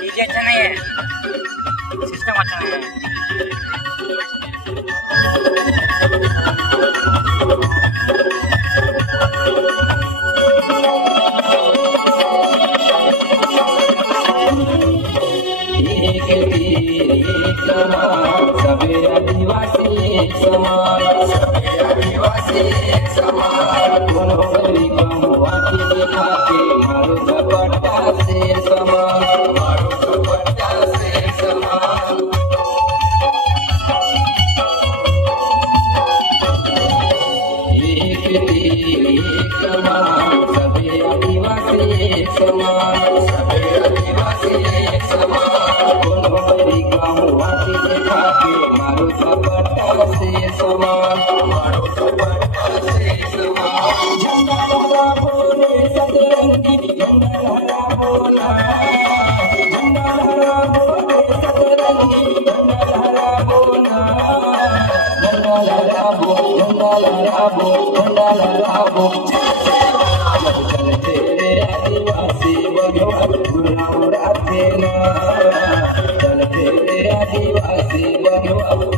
DJ अच्छा नहीं है, सिस्टम अच्छा नहीं है। सभी आदिवासी एक समान, सभी आदिवासी एक समान। मनोहरी कमवाती देखा के मारो झपट्टा से समान, मारो झपट्टा से समान। एक तीर एक समान, सभी आदिवासी एक समान, सभी आदिवासी एक समान। मनोहरी कमवाती देखा के मारो झपट्टा से समान, मारो झपट्टा से समान। झंडा लहरा बोले सतरंगी, झंडा लहरा बोला, झंडा लहरा बोले सतरंगी, झंडा लहरा बोला। झंडा लहरा बो, झंडा लहरा बो, झंडा लहरा बो। चल तेरे आदिवासी भगवान गुलाम राधे ना, चल तेरे आदिवासी भगवान